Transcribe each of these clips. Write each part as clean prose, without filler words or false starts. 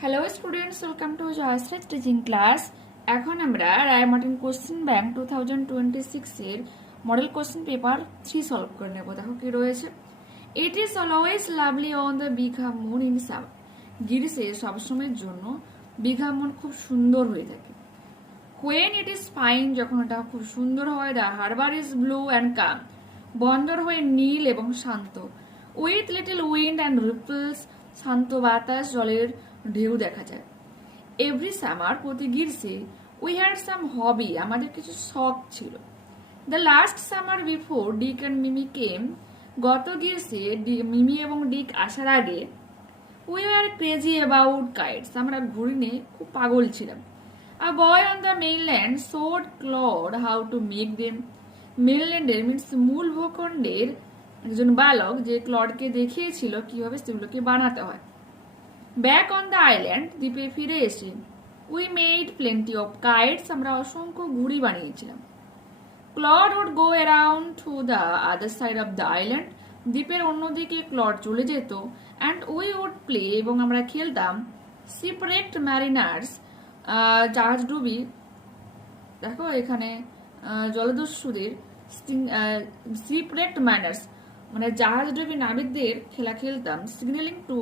Hello students, welcome to Jayashri teaching class. এখন আমরা রায় Martin question bank 2026 এর model question paper 3 solve করে নেব। দেখো কি রয়েছে। It is always lovely on the bigha moon in summer. গ্রীষ্মে সবসময়ের জন্য বিঘা মুন খুব সুন্দর হয়ে থাকে। When it is fine, যখন এটা খুব সুন্দর হয়, the harbor is blue and calm. বন্দর হয়ে নীল এবং শান্ত। With little wind and ripples, শান্ত বাতাস, জলের ঢেউ দেখা যায়। এভরি সামার, প্রতি গ্রীষ্মে, উই হ্যাড সাম হবি, আমাদের কিছু শখ ছিল। The last summer before Dick and Mimi came, গত গ্রীষ্মে মিমি এবং ডিক আসার আগে, we are crazy about kites, আমরা ঘুড়ি নিয়ে খুব পাগল ছিলাম। A boy on the mainland showed Claude how to make them, মেইনল্যান্ডের মিনস মূল ভূখণ্ডের একজন বালক যে ক্লডকে দেখিয়েছিল কিভাবে সেগুলোকে বানাতে হয়। ব্যাক অন দ্য আইল্যান্ড, দ্বীপে ফিরে এসে, we made plenty of kites, আমরা অসংখ্য ঘুড়ি বানিয়েছিলাম। Claude would go around to the other side of the island, দ্বীপের অন্যদিকে ক্লড চলে যেত। অ্যান্ড উই উড প্লে, এবং আমরা খেলতাম। শিপরেক্ট ম্যারিনার্স, জাহাজডুবি, দেখো এখানে জলদস্যুদের, শিপরেক্ট ম্যারিনার্স মানে জাহাজডুবি নাবিকদের খেলা খেলতাম। Signalling to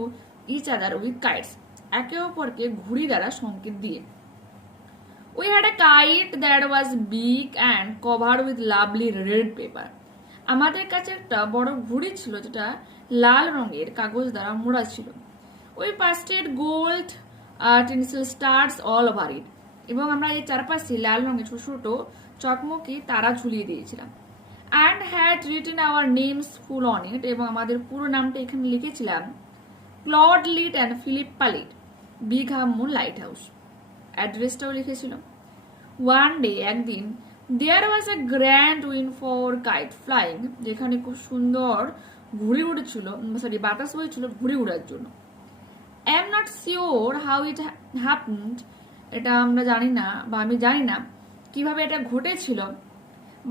each other with kites, একে অপরকে ঘুড়ি দ্বারা সংকেত দিয়ে। We had a kite that was big and covered with lovely red paper, আমাদের কাছে একটা বড় ঘুড়ি ছিল যেটা লাল রঙের কাগজ দ্বারা মোড়া ছিল। We pasted gold tinsel stars all over it, এবং আমরা এই চারপাশে লাল রঙের ছোট ছোট চকমকি তারা ঝুলিয়ে দিয়েছিলাম। And had written our names full on it, এবং আমাদের পুরো নামটা এখানে লিখেছিলাম। Claude Lit and Philip Palit, বিঘা মুন লাইট হাউস, অ্যাড্রেসটাও লিখেছিল। ওয়ান ডে, একদিন, there was a grand wind for kite flying, যেখানে খুব সুন্দর ঘুড়ি উড়েছিল, সরি বাতাস বইছিল ঘুড়ি উড়ার জন্য। I am not sure how it happened, এটা আমরা জানি না বা আমি জানি না কিভাবে এটা ঘটেছিল।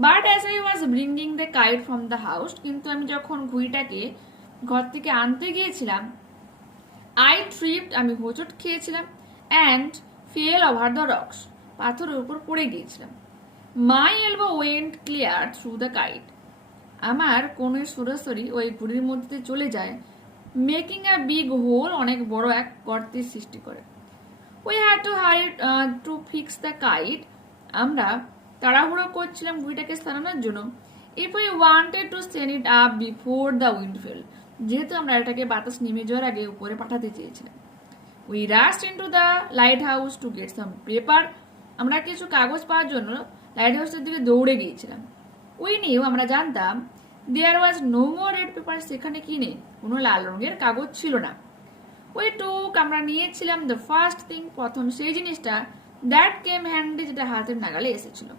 But as I was bringing the kite from the house, কিন্তু আমি যখন ঘুড়িটাকে ঘর থেকে আনতে গিয়েছিলাম, আই ট্রিপড, আমি হোঁচট খেয়েছিলাম। And fell over the rocks, পাথরের উপর পড়ে গিয়েছিলাম। My elbow went clear through the kite, আমার কোণে সরাসরি ওই ঘুড়ির মধ্যে চলে যায়। মেকিং আ বিগ হোল, অনেক বড় এক গর্তের সৃষ্টি করে। We had to hide to fix the kite, আমরা তাড়াহুড়ো করছিলাম ঘুড়িটাকে সারানোর জন্য। If we wanted to send it up before the wind fell, যেহেতু আমরা এটাকে বাতাস নেমে যাওয়ার আগে উপরে পাঠাতে চেয়েছিলাম। We রাশড into the light house to get some paper, আমরা কিছু কাগজ পাওয়ার জন্য লাইট হাউসের দিকে দৌড়ে গিয়েছিলাম। উই নিউ, আমরা জানতাম। There was no more red paper, সেখানে কি নেই, কোনো লাল রঙের কাগজ ছিল না। উই টুক, আমরা নিয়েছিলাম। দ্য ফার্স্ট থিং, প্রথম সেই জিনিসটা। দ্যাট কেম হ্যান্ডি, যেটা হাতের নাগালে এসেছিল।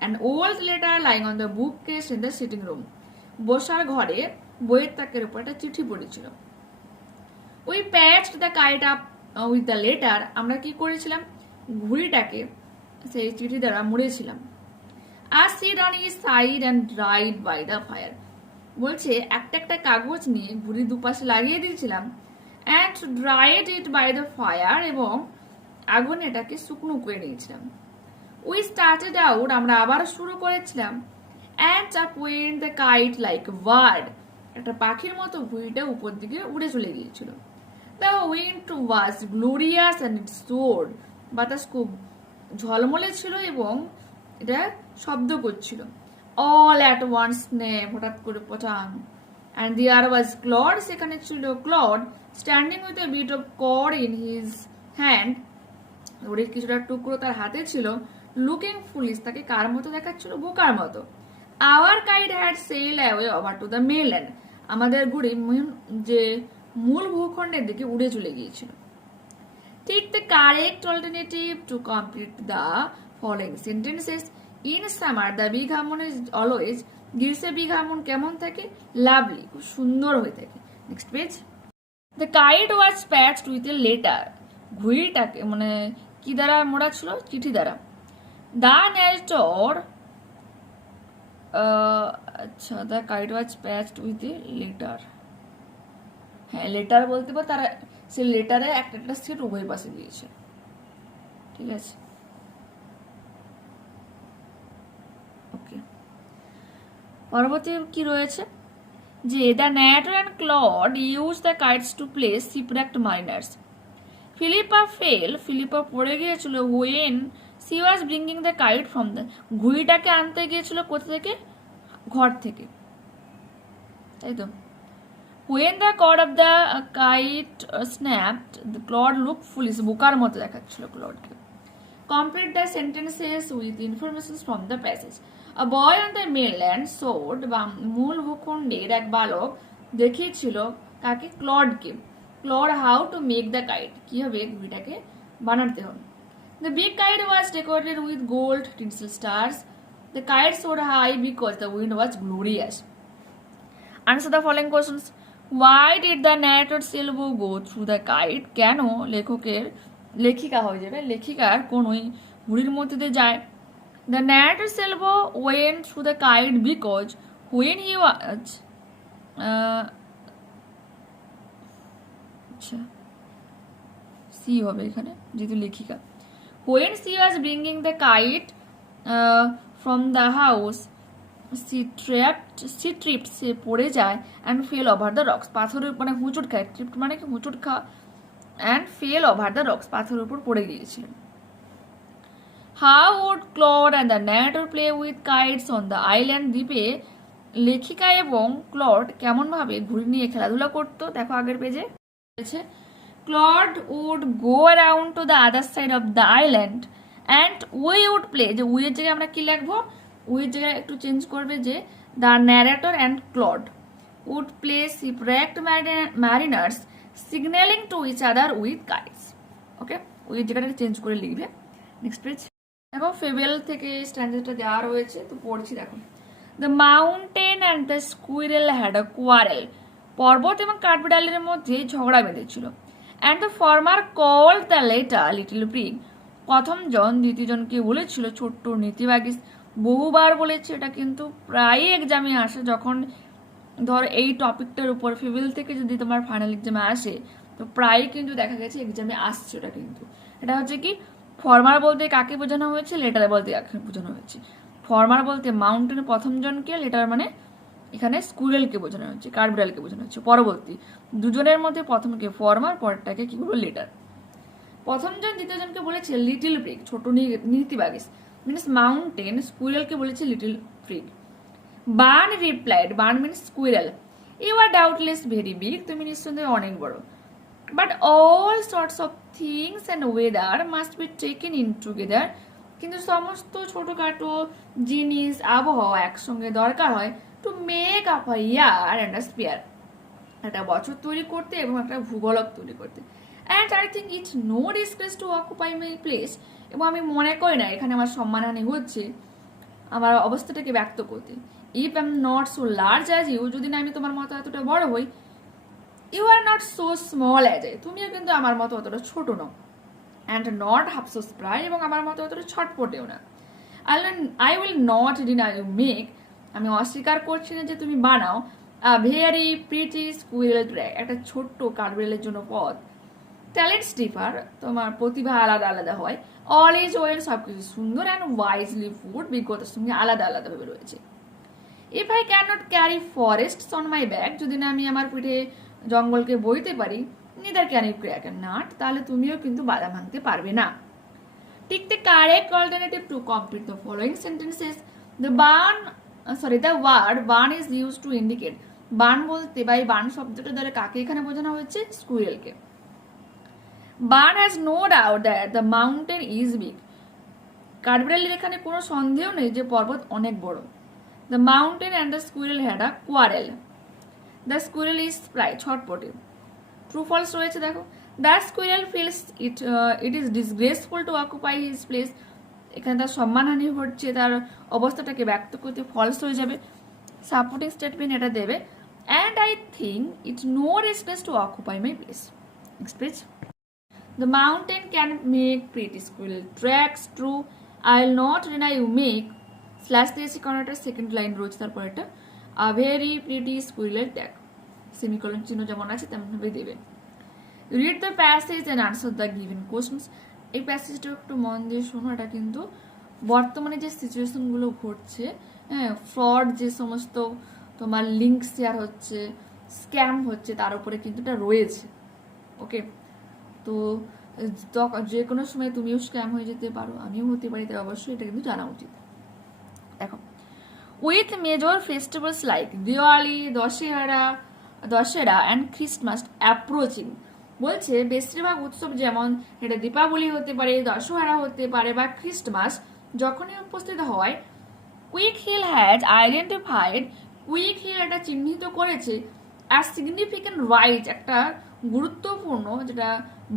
An old letter lying on the book case in the sitting room, বসার ঘরে বইয়ের তাকের উপর একটা চিঠি পড়েছিল। We patched the kite up with the letter, আমরা কি করেছিলাম, ঘুড়িটাকে সেই চিঠি দ্বারা মুড়েছিলাম। আর sit on is side and dried by the fire, বলছে একটা একটা কাগজ নিয়ে ঘুড়ির দুপাশে লাগিয়ে দিয়েছিলাম। And dried it by the fire, এবং আগুনে এটাকে শুকনো করে নিয়েছিলাম। উই স্টার্টেড আউট, আমরা আবার শুরু করেছিলাম। And up went the kite like bird, একটা পাখির মতো ঘুড়িটা উপর দিকে উড়ে চলে গিয়েছিল। The wind was glorious and it soared, বাতাস খুব ঝলমলে ছিল এবং এটা শব্দ করছিল। অল অ্যাট ওয়ান্স স্ন্যাপ, হঠাৎ করে পচাং। অ্যান্ড দেয়ার ওয়াজ ক্লড, সেখানে ছিল Claude, standing with a bit of cord in his hand, ওর কিছুটা টুকরো তার হাতে ছিল। লুকিং ফুলিশ, তাকে কার মতো দেখাচ্ছিল, বোকার মতো। Our kite had sail away over to the mainland, আমাদের ঘুড়ি যে মূল ভূখণ্ডের দিকে উড়ে চলে গিয়েছিল। Take the correct alternative to complete the following sentences. In summer, the big moon is always, গ্রীষ্মে বিঘা মুন কেমন থাকে, লাভলি, খুব সুন্দর হয়ে থাকে। Next page. The kite was patched with a letter, ঘুড়িটাকে মানে কি দ্বারা মোড়া ছিল, চিঠি দ্বারা। The narrator, আচ্ছা, the kite was patched with a letter, হ্যাঁ লেটার বলতে পারো, তারা সে লেটারে একটা একটা সেট উভয় পাশে দিয়েছে, ঠিক আছে। ওকে, পরবর্তী কি রয়েছে যে the narrator and Claude use the kites to place shipwrecked miners. Philippa পড়ে গিয়েছিল when she was bringing the kite from the, ঘুড়িটাকে আনতে গিয়েছিল কোথা থেকে, ঘর থেকে, তাই তো। When the cord of the kite snapped, the Claude looked foolish, বোকার মতো দেখাচ্ছিল ক্লডকে। Complete the sentences with information from the passage. A boy on the mainland showed, বা মূল ভূখণ্ডের এক বালক দেখিয়েছিল কাকে, ক্লডকে, Claude how to make the kite, কিভাবে ঘুড়িটাকে বানাতে হবে। The big kite was decorated with gold tinsel stars. The kite soared high because the wind was glorious. Answer the following questions. Why did the narrator Silvo go through the kite? কেন লেখিকা হয়ে যাবে, লেখিকার কোন ওই ঘুড়ির মধ্যে দিয়ে যায়। The narrator Silvo went through the kite because when he was আচ্ছা সি হবে এখানে যেহেতু লেখিকা। When she was bringing the kite from the house, she tripped, সে পড়ে যায়, and fell over the rocks, পাথরের মানে হুঁচট খায়, ট্রিপড মানে কি হুঁচট খাওয়া, and fell over the rocks, পাথরের উপর পড়ে গিয়েছিলেন। How would Claude and the narrator play with kites on the island? দ্বীপে লেখিকা এবং ক্লড কেমন ভাবে ঘুড়ি নিয়ে খেলাধুলা করতো, দেখো আগের পেজে রয়েছে। Claude would go around to the other side of the island and we would play, যে উই এর জায়গায় আমরা কি লিখবো, উইয়ের জায়গায় একটু চেঞ্জ করবে যে the narrator and Claude would play shipwrecked mariners signaling to each other with kites. Okay, উইয়ের জায়গাটা চেঞ্জ করে লিখবে। নেক্সট পেজ দেখো, ফেবেল থেকে স্ট্যান্ডার্ডটা দেওয়া রয়েছে, তো পড়ছি দেখো। The mountain and the squirrel had a quarrel, পর্বত এবং কাঠবিড়ালের মধ্যে ঝগড়া বেঁধেছিল। And the former called the latter little prig, প্রথম জন দ্বিতীয়জনকে বলেছিল ছোট্ট নীতিবাগিস। বহুবার বলেছি, এটা কিন্তু প্রায় এক্সামে আসে, যখন ধর এই টপিকটার উপর ফেবেল থেকে যদি তোমার ফাইনাল এক্সামে আসে তো প্রায় কিন্তু দেখা গেছে এক্সামে আসছে ওটা। কিন্তু এটা হচ্ছে কি, ফর্মার বলতে কাকে বোঝানো হয়েছে, লেটার বলতে কাকে বোঝানো হয়েছে। ফর্মার বলতে মাউন্টেন প্রথম জনকে, লেটার মানে এখানে স্কুইরেলকে বোঝানো হচ্ছে, কাঠবিড়ালকে বোঝানো হচ্ছে। পরবর্তী দুজনের মধ্যে প্রথমকে ফর্মার, পরেরটাকে কি বলবো, লেটার। প্রথমজন দ্বিতীয়জনকে বলেছে লিটল প্রিগ, ছোট নীতিবাগিস, মিনস মাউন্টেন স্কুইরেলকে বলেছে little prig. Bun replied, Bun means squirrel, you are doubtless very big, তুমি নিঃসন্দেহে অনেক বড়। But all sorts of things and weather must be taken in together, কিন্তু সমস্ত ছোটখাটো জিনিস আবহাওয়া একসঙ্গে দরকার হয় to make up a year and a sphere, একটা বছর তৈরি করতে এবং একটা ভূগোলক তৈরি করতে। And I think it's no disgrace to occupy my place, এবং আমি মনে করি না এখানে আমার সম্মানহানি হচ্ছে আমার অবস্থাটাকে ব্যক্ত করতে। If I am not so large as you, যদি না আমি তোমার মতো এতটা বড় হই। You are not so small as I, তুমিও কিন্তু আমার মতো অতটা ছোট নও। And not half so spry, এবং আমার মতো অতটা ছটপটেও না। I will not deny you make, আমি অস্বীকার করছি না যে তুমি বানাও a very pretty squirrel track, একটা ছোট্ট কাঠবিড়ালের জন্য পথ। ট্যালেন্টস ডিফার, তোমার প্রতিভা আলাদা আলাদা হয়। অল ইজ ওয়েল, সবকিছু সুন্দর। অ্যান্ড ওয়াইজলি ফুড, বিজ্ঞতার সঙ্গে আলাদা আলাদাভাবে রয়েছে। If I cannot carry forests on my back, যদি না আমি আমার পিঠে জঙ্গলকে বইতে পারি, neither can you crack a nut, তাহলে তুমিও কিন্তু বাদাম ভাঙতে পারবে না। Tick the correct alternative to complete the following sentences. The word Bun is use to indicate, Bun বলতে বা এই বার্ন শব্দটা দ্বারা কাকে এখানে বোঝানো হয়েছে, স্কুইরেলকে। Bun has no doubt that the mountain is big, কাঠবিড়ালের এখানে কোনো সন্দেহ নেই যে পর্বত অনেক বড়। The mountain and the squirrel had a quarrel, the squirrel is প্রায় ছটপটে। ট্রু ফলস রয়েছে দেখো। The squirrel feels it is disgraceful to occupy his place, এখানে তার সম্মানহানি হচ্ছে, তার অবস্থাটাকে ব্যক্ত করতে ফলস হয়ে যাবে। সাপোর্টিং স্টেটমেন্ট এটা দেবে। And I think it's no disgrace to occupy my place. Next page. The mountain can make pretty squirrel tracks, true. I'll not deny you make slash দিয়েছি কারণ একটা সেকেন্ড লাইন রয়েছে, তারপর একটা a very pretty squirrel track, semicolon চিহ্ন যেমন আছে তেমন ভাবে দেবে। Read the passage and answer the given questions. এই প্যাসেজটা একটু মন দিয়ে শোনো, এটা কিন্তু বর্তমানে যে সিচুয়েশনগুলো ঘটছে, হ্যাঁ, ফ্রড যে সমস্ত তোমার লিঙ্ক শেয়ার হচ্ছে, স্ক্যাম হচ্ছে, তার উপরে কিন্তু এটা রয়েছে। ওকে, তো যে কোনো সময় তুমিও স্ক্যাম হয়ে যেতে পারো, আমিও হতে পারি, তাই অবশ্যই এটা কিন্তু জানা উচিত। দেখো, with major festivals like Diwali, Dussehra and Christmas approaching, বলছে বেশিরভাগ উৎসব যেমন এটা দীপাবলি হতে পারে, দশহরা হতে পারে বা ক্রিসমাস যখনই উপস্থিত হয়, Quick Heal has identified, Quick Heal এটা চিহ্নিত করেছে অ্যাজ সিগনিফিক্যান্ট রাইজ, একটা গুরুত্বপূর্ণ যেটা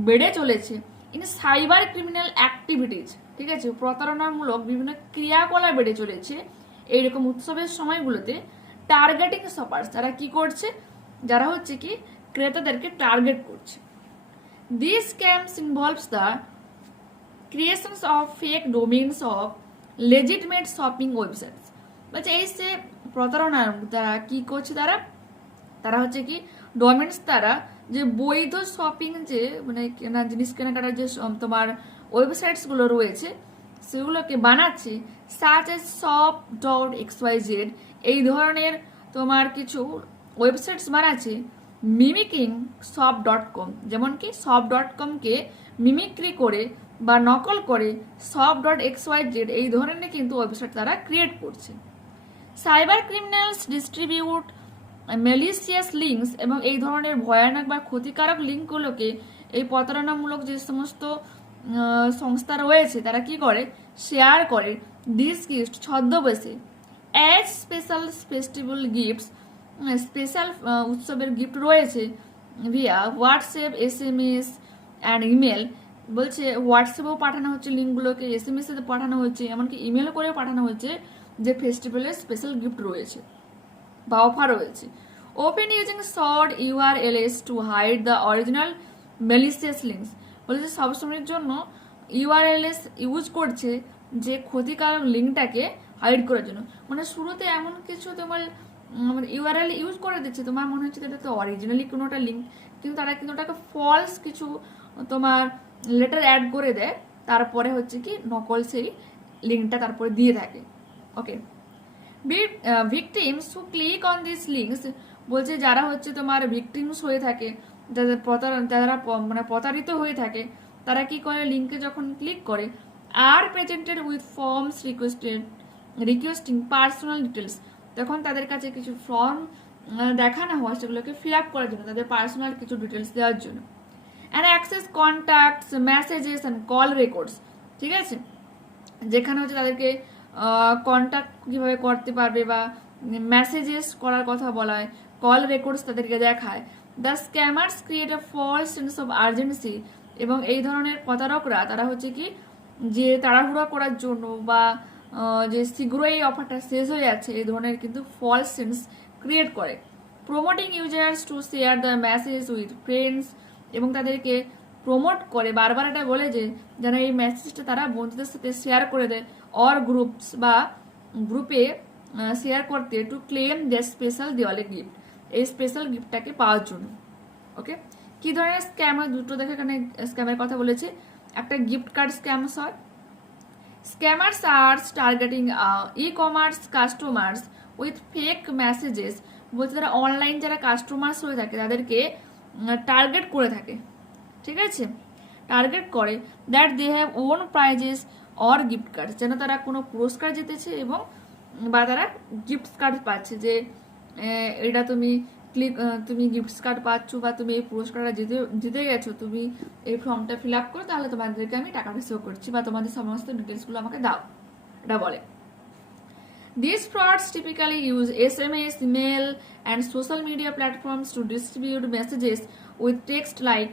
বেড়ে চলেছে ইন সাইবার ক্রিমিনাল অ্যাক্টিভিটিজ। ঠিক আছে, প্রতারণামূলক বিভিন্ন ক্রিয়াকলাপ বেড়ে চলেছে এইরকম উৎসবের সময়গুলোতে। টার্গেটিং শপার্স, তারা কি করছে, যারা হচ্ছে কি ক্রেতাদেরকে টার্গেট করছে। This scams involves the creations of fake domains of legitimate shopping websites. বলছে এই যে প্রতারণা, তারা কি করছে, তারা হচ্ছে কি ডোমেইনস, তারা যে বৈধ শপিং যে মানে জিনিস কেনাকাটার যে তোমার ওয়েবসাইটসগুলো রয়েছে সেগুলোকে বানাচ্ছে, সাচ এস shop.xyz, এই ধরনের তোমার কিছু ওয়েবসাইটস বানাচ্ছে মিমিকিং shop.com, যেমন কি shop.com-কে মিমিক্রি করে বা নকল করে shop.xyz এই ধরনের কিন্তু ওয়েবসাইট তারা ক্রিয়েট করছে। Cyber criminals distribute malicious links, এবং এই ধরনের ভয়ানক বা ক্ষতিকারক লিঙ্কগুলোকে এই প্রতারণামূলক যে সমস্ত সংস্থা রয়েছে তারা কি করে, শেয়ার করে দিস গিফট ছদ্মবেশে as special festival gifts, special উৎসবের গিফট রয়েছে via WhatsApp, SMS and email. বলছে হোয়াটসঅ্যাপেও পাঠানো হচ্ছে লিঙ্কগুলোকে, SMS এ পাঠানো হচ্ছে, এমনকি ইমেল করেও পাঠানো হচ্ছে যে ফেস্টিভ্যালের স্পেশাল গিফট রয়েছে বা অফার রয়েছে। Open using short URLs to hide the original malicious links, বলেছে সবসময়ের জন্য URLs ইউজ করছে যে ক্ষতিকারক লিঙ্কটাকে হাইড করার জন্য। মানে শুরুতে এমন কিছু তোমার URL ইউজ করে দিচ্ছে, তোমার মনে হচ্ছে এটা তো অরিজিনালি কোনোটা লিঙ্ক, কিন্তু তারা কিন্তু ওটাকে ফলস কিছু তোমার লেটার অ্যাড করে দেয়, তারপরে হচ্ছে কি নকল সেই লিঙ্কটা তারপরে দিয়ে থাকে। Okay, victims who click on this links, বলছে যারা হচ্ছে তোমার ভিকটিমস হয়ে থাকে, যারা মানে প্রতারিত হয়ে থাকে, তারা কি করে, লিঙ্কে যখন ক্লিক করে আর presented with forms requesting personal details, তখন তাদের কাছে কিছু ফর্ম দেখানো হয় সেগুলোকে ফিল আপ করার জন্য, তাদের পার্সোনাল কিছু ডিটেলস দেওয়ার জন্য। And access contacts, messages and call records, ঠিক আছে, যেখানে হচ্ছে তাদেরকে কন্ট্যাক্ট কীভাবে করতে পারবে বা মেসেজেস করার কথা বলায়, কল রেকর্ডস তাদেরকে দেখায়। The scammers create a false sense of urgency, এবং এই ধরনের প্রতারকরা তারা হচ্ছে কি যে তাড়াহুড়া করার জন্য বা যে শীঘ্রই এই অফারটা শেষ হয়ে যাচ্ছে এই ধরনের কিন্তু ফলস সেন্স ক্রিয়েট করে। Promoting users to share the message with friends, এবং তাদেরকে প্রমোট করে, বারবার এটা বলে যে যেন এই মেসেজটা তারা বন্ধুদের সাথে শেয়ার করে দেয়, অর গ্রুপস বা গ্রুপে শেয়ার করতে, to claim the special Diwali gift, এই স্পেশাল গিফটটাকে পাওয়ার জন্য। ওকে, কি ধরনের স্ক্যাম হয় দুটো দেখে, এখানে স্ক্যামের কথা বলেছে। একটা গিফট কার্ড স্ক্যামস হয়, scammers are targeting e-commerce customers with fake messages, বলছে তারা অনলাইন যারা কাস্টমার্স হয়ে থাকে তাদেরকে টার্গেট করে থাকে, ঠিক আছে, টার্গেট করে that they have won prizes or gift card, যেন তারা কোনো পুরস্কার জিতেছে এবং বা তারা গিফট কার্ড পাচ্ছে, যে এটা তুমি গিফট কার্ড পাচ্ছ বা তুমি এই পুরস্কারটা জিতে গেছো, তুমি এই ফর্মটা ফিল আপ করো, তাহলে তোমাদেরকে আমি টাকাটা শো করছি বা তোমাদের সমস্ত ডিটেলসগুলো আমাকে দাও, এটা বলে। These frauds typically use SMS, email, and social media platforms to distribute messages with text like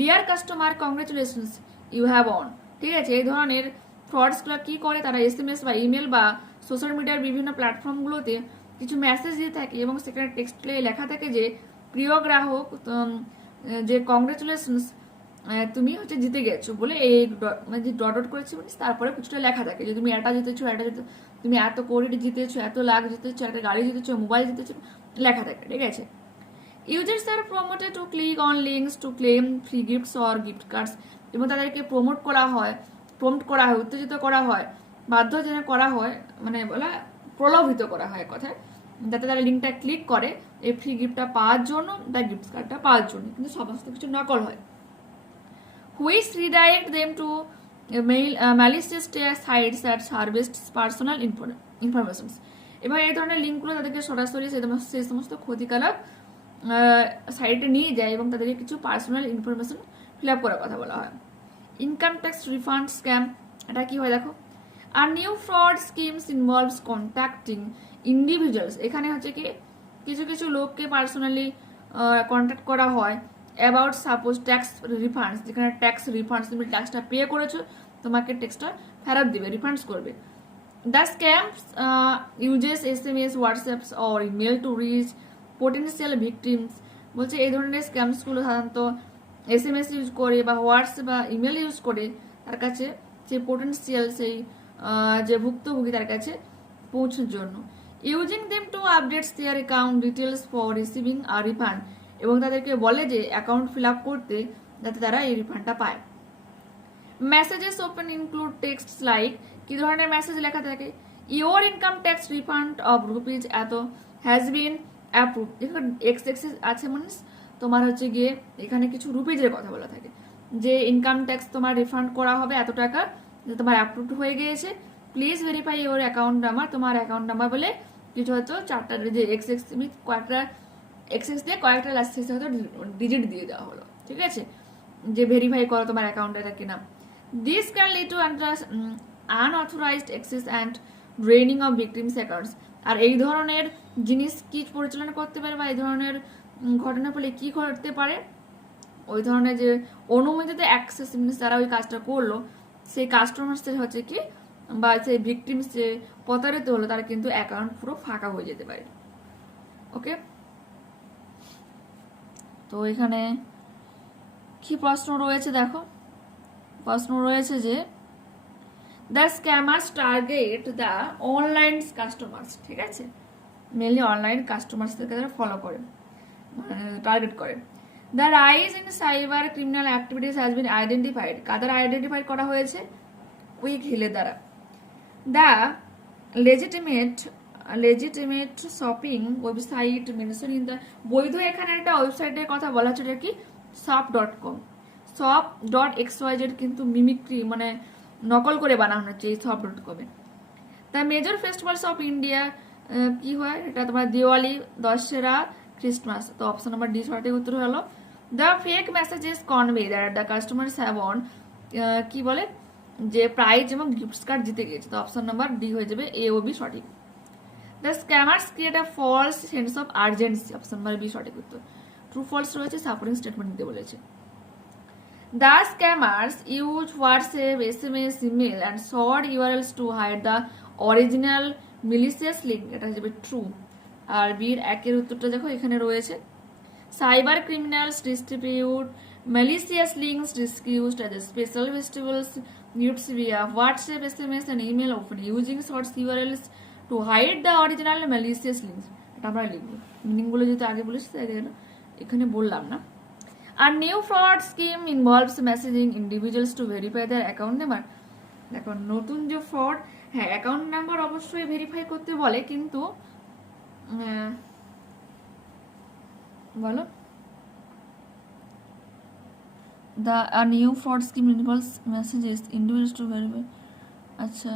"Dear customer, congratulations, you have won." ঠিক আছে, এই ধরনের ফ্রডসগুলো কি করে, তারা SMS বা ইমেল বা সোশ্যাল মিডিয়ার বিভিন্ন প্ল্যাটফর্মগুলোতে কিছু মেসেজ দিয়ে থাকে এবং সেখানে টেক্সটে লেখা থাকে যে প্রিয় গ্রাহক, যে কংগ্রেচুলেশনস, তুমি হচ্ছে জিতে গেছো বলে এই যে ডট করেছি মানে তারপরে কিছুটা লেখা থাকে যে তুমি এটা জিতেছো, তুমি এত কোটি জিতেছো, এত লাখ জিতেছো, একটা গাড়ি জিতেছো, মোবাইল জিতেছো, লেখা থাকে, ঠিক আছে। Users are promoted to click on links to claim free gifts or gift cards. এবং তাদেরকে প্রমোট করা হয়, উত্তেজিত করা হয়, বাধ্য যেন করা হয়, মানে বলা প্রলোভিত করা হয় কথায়, যাতে তারা লিঙ্কটা ক্লিক করে এই ফ্রি গিফটটা পাওয়ার জন্য বা গিফট কার্ডটা পাওয়ার জন্য, কিন্তু সমস্ত কিছু নকল হয়। Which redirect them to malicious sites that harvest personal information. এবং এই ধরনের লিঙ্কগুলো তাদেরকে সরাসরি সেই সমস্ত ক্ষতিকারক সাইটে নিয়ে যায় এবং তাদেরকে কিছু পার্সোনাল ইনফরমেশন ফিল আপ করার কথা বলা হয়। ইনকাম ট্যাক্স রিফান্ড স্ক্যাম, এটা কি হয় দেখো। আর new fraud schemes involves contacting individuals, এখানে হচ্ছে কি কিছু কিছু লোককে পার্সোনালি কন্ট্যাক্ট করা হয় অ্যাবাউট সাপোজ ট্যাক্স রিফান্ডস, যেখানে ট্যাক্স রিফান্ডস, তুমি ট্যাক্সটা পে করেছো, তোমাকে ট্যাক্সটা ফেরত দিবে, রিফান্ডস করবে। The scams uses SMS, WhatsApps or email to reach potential victims. বলছে এই ধরনের স্ক্যামসগুলো সাধারণত SMS ইউজ করে বা হোয়াটসঅ্যাপ বা ইমেল ইউজ করে তার কাছে সেই পোটেনশিয়াল, সেই যে ভুক্তভোগী তার কাছে পৌঁছার জন্য। Using them to updates their account details for receiving a refund, এবং তাদেরকে বলে যে অ্যাকাউন্ট ফিল আপ করতে যাতে তারা এই রিফান্ডটা পায়। Messages open include text like, কি ধরনের মেসেজ লেখা থাকে, your income tax refund of rupees এত হ্যাজ বিন অ্যাপ্রুভ। এখানে এক্স আছে মানে তোমার হচ্ছে গিয়ে এখানে কিছু রুপিজের কথা বলা থাকে, যে ইনকাম ট্যাক্স তোমার রিফান্ড করা হবে এত টাকা, যে তোমার অ্যাপ্রুভ হয়ে গিয়েছে, please verify your account number. তোমার অ্যাকাউন্ট নাম্বার বলে কিছু হয়তো চারটা, যে এক্স কয়েকটা এক্স দিয়ে কয়েকটা লাস্ট শেষে হয়তো ডিজিট দিয়ে দেওয়া হলো, ঠিক আছে, যে ভেরিফাই করো তোমার অ্যাকাউন্ট এটা কিনা। This can lead to unauthorised access and draining of victims accounts. আর এই ধরনের জিনিস কি পরিচালনা করতে পারে বা এই ধরনের ঘটনা ফলে কি করতে পারে, ওই ধরনের যে অনুমোদিত অ্যাক্সেস মিনস যারা ওই কাজটা করলো সেই কাস্টমার্সের হচ্ছে কি বা সেই ভিকটিমস যে প্রতারিত হলো তার কিন্তু অ্যাকাউন্ট পুরো ফাঁকা হয়ে যেতে পারে। ওকে, তো এখানে কি প্রশ্ন রয়েছে দেখো, প্রশ্ন রয়েছে যে the scammers target the online customers, ঠিক আছে, মেনলি অনলাইন কাস্টমার্সদেরকে তারা ফলো করে, টার্গেট করে। The rise in cyber criminal activities has been identified, কাদের আইডেন্টিফাই করা হয়েছে, কুইক হিলের দ্বারা। The legitimate shopping website mention in the, বৈধ এখানে একটা ওয়েবসাইটের কথা বলা হচ্ছে, এটা কি shop.com, shop.xyz কিন্তু মিমিক্রি মানে নকল করে বানানো হচ্ছে এই shop.com A. The major festivals of India কি হয়, এটা তোমার দিওয়ালি, দশেরা, ক্রিসমাস। তো অপশন নাম্বার ডি সঠিক উত্তর হলো। The fake messages convey that the customers have on, কি বলে যে প্রাইজ এবং গিফট কার্ড জিতে গিয়েছে, তো অপশন নাম্বার ডি হয়ে যাবে, এ ও বি সঠিক। The scammers create a false sense of urgency, option number B সঠিক উত্তর। ট্রু ফলস রয়েছে, সাপোর্টিং স্টেটমেন্ট দিতে বলেছে। The scammers use WhatsApp, SMS, email and short URLs to hide the original malicious link, এটা হচ্ছে true. আর বির একের উত্তরটা দেখো এখানে রয়েছে, cyber criminals distribute malicious links disguised as special festivals gifts via WhatsApp, SMS and email, often using short URLs to hide the original malicious links। এটা আমরা লিখবো, মিনিংগুলো যেহেতু আগে বলেছি তাই এখানে বললাম না। আর new fraud scheme involves messaging individuals to verify their account number. দেখো নতুন যে ফ্রড, হ্যাঁ অ্যাকাউন্ট নাম্বার অবশ্যই ভেরিফাই করতে বলে, কিন্তু বলো the new fraud scheme involves messages individuals to verify, আচ্ছা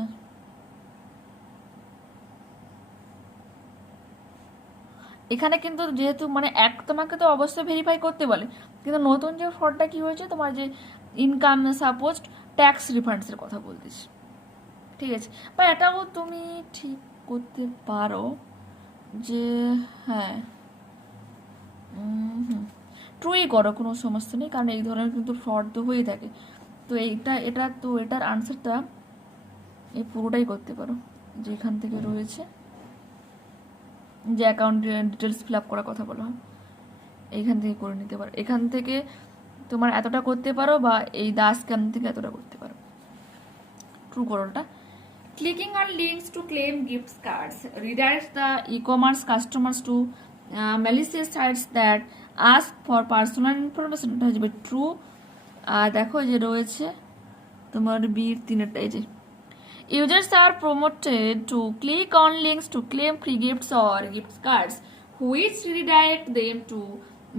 এখানে কিন্তু যেহেতু মানে তোমাকে তো অবশ্যই ভেরিফাই করতে বলে, কিন্তু নতুন যে ফ্রডটা কি হয়েছে তোমার যে ইনকাম সাপোজ ট্যাক্স রিফান্ডসের কথা বলতেছি, ঠিক আছে, বা এটাও তুমি ঠিক করতে পারো যে হ্যাঁ ট্রুই করো, কোনো সমস্যা নেই, কারণ এই ধরনের কিন্তু ফ্রড তো হয়েই থাকে। তো এটার আনসারটা এই পুরোটাই করতে পারো, যে এখান থেকে রয়েছে যে অ্যাকাউন্ট ডিটেলস ফিল আপ করার কথা বলা হয়, এইখান থেকে করে নিতে পারো, এখান থেকে তোমার এতটা করতে পারো বা এই স্ক্যাম থেকে এতটা করতে পারো। ট্রু করোটা। Clicking on links to claim gift cards redirects the e-commerce customers to malicious sites that ask for personal information, এটা হচ্ছে ট্রু। আর দেখো যে রয়েছে তোমার বির তিনটা, এই যে users are promoted to click on links to claim free gifts or gift cards which redirect them to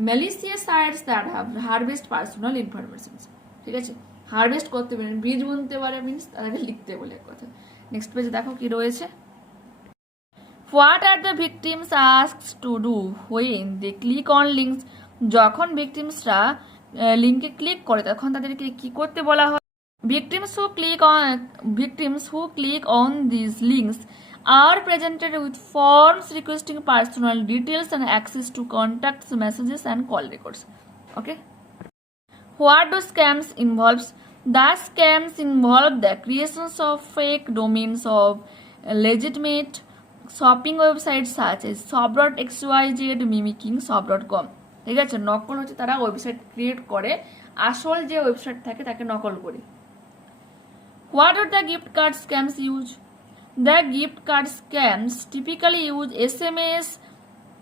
malicious sites that have harvest personal information। ঠিক আছে, হারভেস্ট করতে পারেন, বীজ বুনতে পারে, মিনস তাদেরকে লিখতে বলে কথা। নেক্সট পেজে দেখো কি রয়েছে। What are the victims asked to do when they click on links, যখন ভিকটিমসরা লিঙ্কে ক্লিক করে তখন তাদেরকে কি করতে বলা হয়। Victims who click on these links are presented with forms requesting personal details and access to contacts, messages and call records. Okay. What do scams involve? The scams involve the creations of fake domains of legitimate shopping websites such as shop.xyz mimicking shop.com. ঠিক আছে, নকল হচ্ছে তারা website create করে, আসল যে website থাকে তাকে নকল করে। What are the gift card scams use? The gift card scams typically use SMS,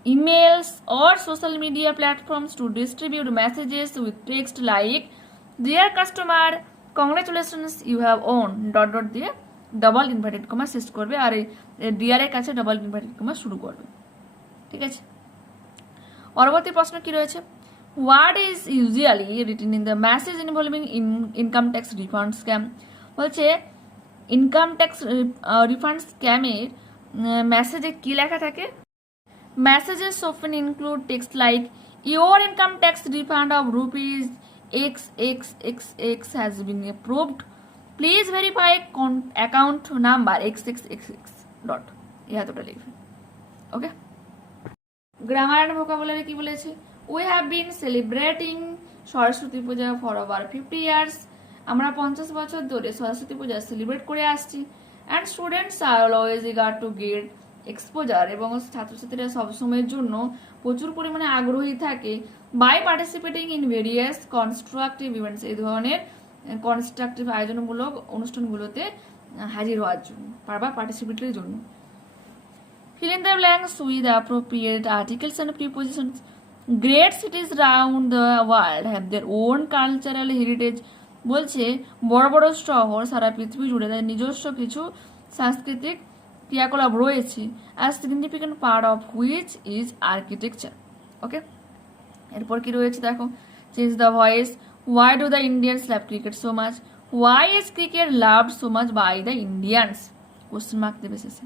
emails or social media platforms to distribute messages with text like dear customer congratulations you have won ... দিয়ে double inverted comma শেষ করবে, আর এই deer এর কাছে double inverted comma শুরু করবে। ঠিক আছে, পরবর্তী প্রশ্ন কি রয়েছে। What is usually written in the message involving income tax refund scam? বলছে ইনকাম ট্যাক্স রিফান্ড স্ক্যামের মেসেজে কি লেখা থাকে। Messages often include text like your income tax refund of rupees XXXX has been approved, please verify account number XXXX dot, এতটা লিখবে। Okay, grammar and vocabulary কি বলেছে। We have been celebrating Saraswati Puja for over 50 years, আমরা 50 বছর ধরে Saraswati Puja celebrate করে আসছি। And students are always eager to get exposure, এবং ছাত্রছাত্রীরা সবসময়ের জন্য প্রচুর পরিমাণে আগ্রহী থাকে by participating in various constructive events, এই ধরনের কনস্ট্রাকটিভ আয়োজনমূলক অনুষ্ঠানগুলোতে হাজির হওয়ার জন্য বা পার্টিসিপেটের জন্য। Fill in the blanks with the appropriate articles and prepositions. Great cities around the world have their own cultural heritage. বলছে বড় বড় শহর সারা পৃথিবী জুড়ে তাদের নিজস্ব কিছু সাংস্কৃতিক ক্রিয়াকলাপ রয়েছে, আর significant part of which is architecture. Okay, এরপর কি রয়েছে দেখো। Change the voice. Why do the Indians love cricket so much? Why is cricket loved so much by the Indians? Question mark দেবে শেষে।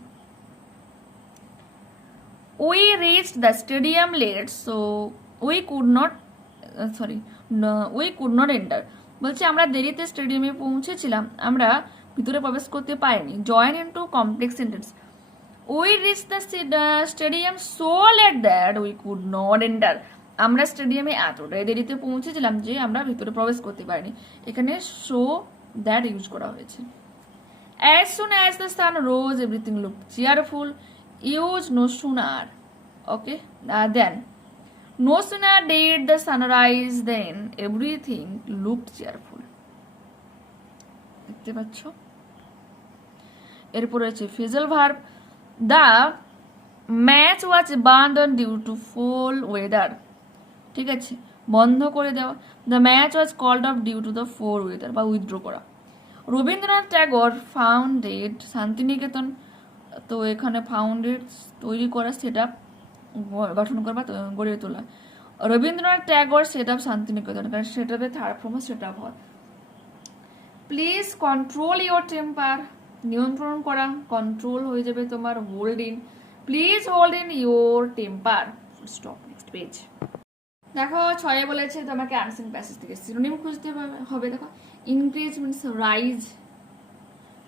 We reached the stadium late, so we could not enter. বলছে আমরা দেরিতে স্টেডিয়ামে পৌঁছেছিলাম, আমরা ভিতরে প্রবেশ করতে পারিনি। Join into complex sentence. We reach the stadium so late that we could not enter, আমরা স্টেডিয়ামে এতটাই দেরিতে পৌঁছেছিলাম যে আমরা ভিতরে প্রবেশ করতে পারিনি। এখানে সো দ্যাট ইউজ করা হয়েছে। As soon as the sun rose, everything looked cheerful. Use no sooner. Okay, then no sooner did the sunrise then everything looked cheerful. দেখতে পাচ্ছ, এরপর আছে phrasal verb. The match was abandoned due to foul weather. ঠিক আছে, বন্ধ করে দেওয়া। The match was called off due to the foul weather বা উইথড্র করা। রবীন্দ্রনাথ ট্যাগর ফাউন্ডেড শান্তিনিকেতন, তো এখানে ফাউন্ডেড তৈরি করা, সেট আপ গঠন করবা, গড়ে তোলা। রবীন্দ্রনাথ ট্যাগর সেট আপ শান্তিনিকেতন, কারণ সেট আপের থার্ড ফর্ম সেট আপ হয়। প্লিজ কন্ট্রোল ইউর টেম্পার, নিয়ন্ত্রণ করা, কন্ট্রোল হয়ে যাবে তোমার hold in. Please hold in your temper. Stop. Next page দেখো। 6 বলেছে তোমাকে আনসিন প্যাসেজ থেকে সিনোনিম খুঁজতে হবে। দেখো, ইনক্রিজ মিনস রাইজ,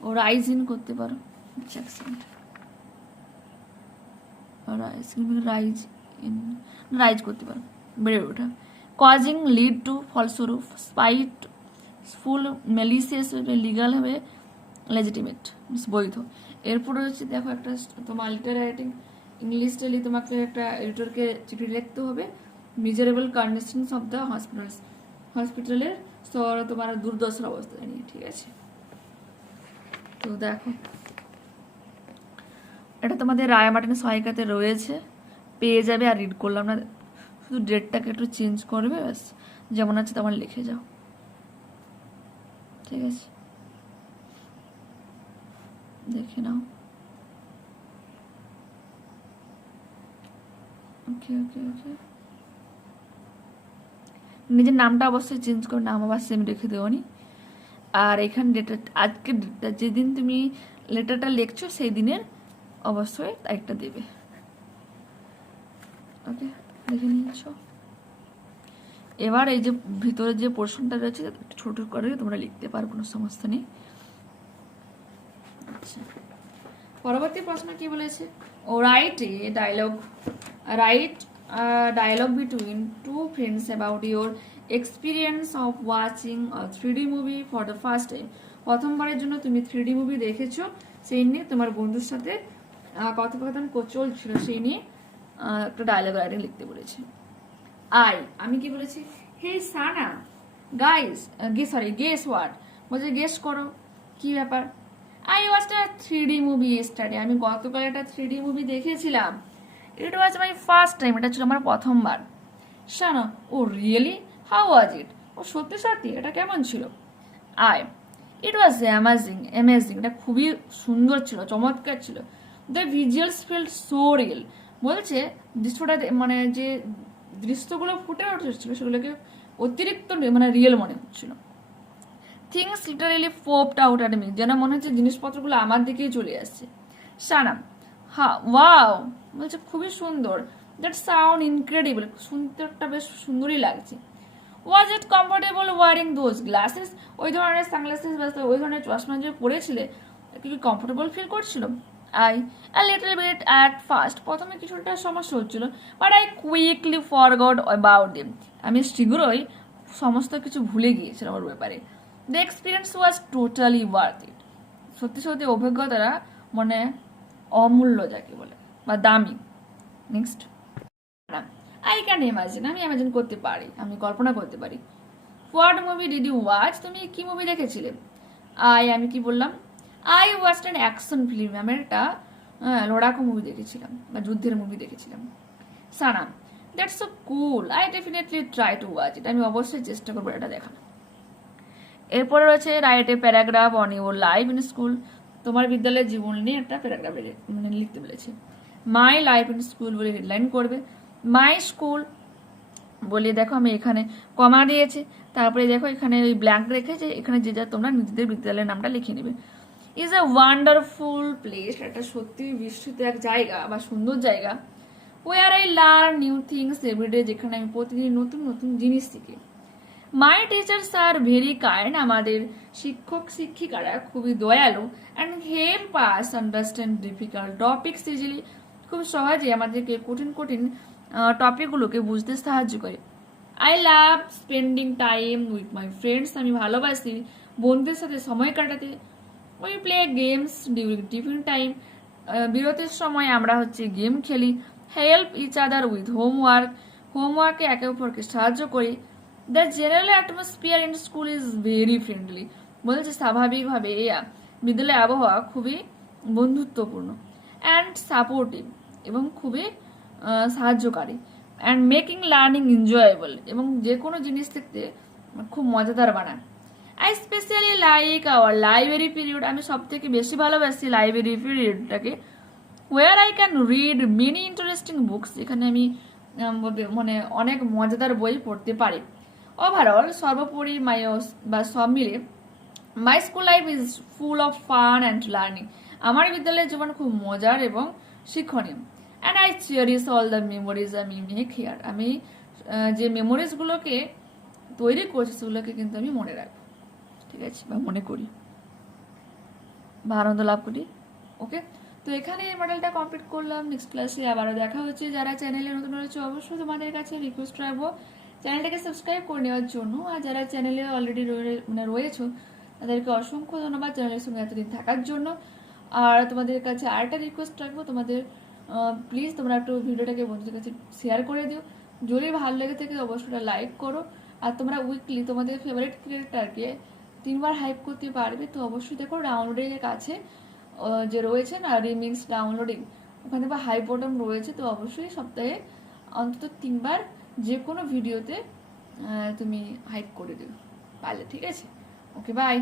ও রাইজ ইন করতে পারো। রাইজ করতে পারো, বেড়ে ওঠা। কজিং লিড টু ফলস্বরূপ। স্পাইটফুল ম্যালিসিয়াস হবে, লিগাল হবে, লেজিটিমেট বৈধ। এরপরে হচ্ছে দেখো একটা তোমার লিটার রাইটিং ইংলিশ ডেলি, তোমাকে একটা এডিটরকে চিঠি লিখতে হবে। মিজারেবল কন্ডিশনস অফ দ্য হসপিটালের তোমার দুর্দশার অবস্থা নিয়ে। ঠিক আছে, তো দেখো এটা তোমাদের রায় মার্টিন সহায়িকাতে রয়েছে, পেয়ে যাবে। আর রিড করলাম না, শুধু ডেটটাকে একটু চেঞ্জ করবে, ব্যাস যেমন আছে তেমন লিখে যাও, ঠিক আছে? দেখে নাও। ওকে ওকে ওকে, নিজের নামটা অবশ্যই চেঞ্জ করে, নাম আবার সেম রেখে দেওনি। আর এখানে ডেটা, আজকের ডেটটা, যেদিন তুমি লেটারটা লিখছো সেই দিনের অবশ্যই তারিখটা দেবে। ওকে, দেখে নিয়েছো। এবার এই যে ভিতরে যে পোর্শনটা রয়েছে একটু ছোট করে তোমরা লিখতে পারো, কোনো সমস্যা নেই। আচ্ছা, পরবর্তী প্রশ্ন কি বলেছে? ও write a dialogue, write dialogue between two friends about your experience of watching a 3D movie for the first time. প্রথমবারের জন্য তুমি 3D মুভি দেখেছো, সেই নিয়ে তোমার বন্ধুর সাথে কথোপকথন চলছিল, সেই নিয়ে একটা ডায়লগ রাইটিং লিখতে বলেছে। আমি কি বলেছি? হে সানা, গাইস, গেস হোয়াট, বলছে গেস করো কি ব্যাপার। I watched a 3D movie yesterday, আমি গতকাল একটা 3D মুভি দেখেছিলাম। ইট ওয়াজ মাই ফার্স্ট টাইম, এটা ছিল আমার প্রথমবার। শানা, ও রিয়েলি, হাউ ওয়াজ ইট, ও সত্যি সত্যি এটা কেমন ছিল? ইট ওয়াজ অ্যামেজিং, এটা খুবই সুন্দর ছিল, চমৎকার ছিল। The visuals field so real, বলছে দৃশ্যটা, মানে যে দৃশ্যগুলো ফুটে উঠেছিল সেগুলোকে অতিরিক্ত মানে রিয়েল মনে হচ্ছিল। Things literally popped out at me, যেন মনে হচ্ছে জিনিসপত্রগুলো আমার দিকেই চলে আসছে। শানা, ওয়াও, বলছে খুবই সুন্দর। দ্যাট সাউন্ড ইনক্রেডিবল, শুনতে একটা বেশ সুন্দরই লাগছে। ওয়াজ ইট কমফোর্টেবল ওয়ারিং দোজ গ্লাসেস, ওই ধরনের সানগ্লাসেস বা ওই ধরনের চশমা যে পরেছিলে কি কমফোর্টেবল ফিল করছিল? লিটল বিট অ্যাট ফার্স্ট, প্রথমে কিছুটা সমস্যা হচ্ছিল, but I quickly forgot about them, আমি শীঘ্রই সমস্ত কিছু ভুলে গিয়েছিলাম ওর ব্যাপারে। The experience was totally worth it, সত্যি সত্যি অভিজ্ঞতাটা মানে অমূল্য যাকে বলে বা দামি। নেক্সট, আই ক্যান ইমাজিন, আমি ইমাজিন করতে পারি, আমি কল্পনা করতে পারি। What movie did you watch, তুমি কি মুভি দেখেছিলে? আমি কি বললাম? I watched an action film, আমি একটা লড়াকু মুভি দেখেছিলাম বা যুদ্ধের মুভি দেখেছিলাম। Sana, that's so cool, I definitely try to watch it, আমি অবশ্যই চেষ্টা করবো এটা দেখার। এরপরে রয়েছে write a paragraph on your life in school, তোমার বিদ্যালয়ের জীবন নিয়ে একটা প্যারাগ্রাফ মানে লিখতে বলেছে। মাই লাইফ ইন স্কুল বলে হেডলাইন করবে। মাই স্কুল বলে দেখো আমি এখানে কমা দিয়েছে, তারপরে দেখো এখানে ওই ব্ল্যাঙ্ক রেখেছে, এখানে যে যা তোমরা নিজেদের বিদ্যালয়ের নামটা লিখে নেবে। ইজ এ ওয়ান্ডারফুল প্লেস, একটা সত্যি বিস্তৃত এক জায়গা বা সুন্দর জায়গা। Where I learn new things everyday, যেখানে আমি প্রতিদিন নতুন নতুন জিনিস শিখি। My teachers are very kind, আমাদের শিক্ষক শিক্ষিকারা খুবই দয়ালু। And help us understand difficult topics easily, খুব সহজে আমাদেরকে কঠিন কঠিন টপিকগুলোকে বুঝতে সাহায্য করে। I love spending time with my friends, আমি ভালোবাসি বন্ধুদের সাথে সময় কাটাতে। We play games during tiffin time, বিরতির সময় আমরা হচ্ছে গেম খেলি। হেল্প ইচ আদার উইথ হোমওয়ার্কে একে অপরকে সাহায্য করি। The general atmosphere in school is very friendly, বলছে স্বাভাবিকভাবে বিদ্যালয়ের আবহাওয়া খুবই বন্ধুত্বপূর্ণ। অ্যান্ড সাপোর্টিভ, এবং খুবই সাহায্যকারী। অ্যান্ড মেকিং লার্নিং এনজয়েবল, এবং যে কোনো জিনিস দেখতে খুব মজাদার বানায়। I specially like our library period, আমি সব থেকে বেশি ভালোবাসি লাইব্রেরি পিরিয়ডটাকে। Where I can read many interesting books, যেখানে আমি মানে অনেক মজাদার বই পড়তে পারি। ওভারঅল, সর্বোপরি বা সব মিলে my school life is full of fun and learning, আমার বিদ্যালয়ের জীবন খুব মজার এবং শিক্ষণীয়। And I cherish all the memories আমি মেক হিয়ার, আমি যে মেমোরিজগুলোকে তৈরি করছি সেগুলোকে কিন্তু আমি মনে রাখবো, ঠিক আছে, বা মনে করি বা আনন্দ লাভ করি। ওকে, তো এখানে এই মডেলটা কমপ্লিট করলাম। নেক্সট ক্লাসে আবারও দেখা হচ্ছে। যারা চ্যানেলে নতুন রয়েছে অবশ্যই তোমাদের কাছে রিকোয়েস্ট রাখবো চ্যানেলটাকে সাবস্ক্রাইব করে নেওয়ার জন্য। আর যারা চ্যানেলে অলরেডি রয়েছে তাদেরকে অসংখ্য ধন্যবাদ চ্যানেলের সঙ্গে এতদিন থাকার জন্য। আর তোমাদের কাছে আরেকটা রিকোয়েস্ট রাখবো, তোমাদের প্লিজ তোমরা একটু ভিডিওটাকে বন্ধুদের কাছে শেয়ার করে দিও। যদি ভালো লেগে থাকে অবশ্যই লাইক করো। আর তোমরা উইকলি তোমাদের ফেভারিট ক্রিয়েটারকে 3 বার হাইপ করতে পারবে, তো অবশ্যই দেখো ডাউনলোডের কাছে যে রয়েছে না রিমিক্স ডাউনলোডিং, ওখানে বা হাই বটম রয়েছে, তো অবশ্যই সপ্তাহে অন্তত 3 বার যে কোনো ভিডিওতে তুমি হাইপ করে দিও পারলে, ঠিক আছে? ওকে, বাই।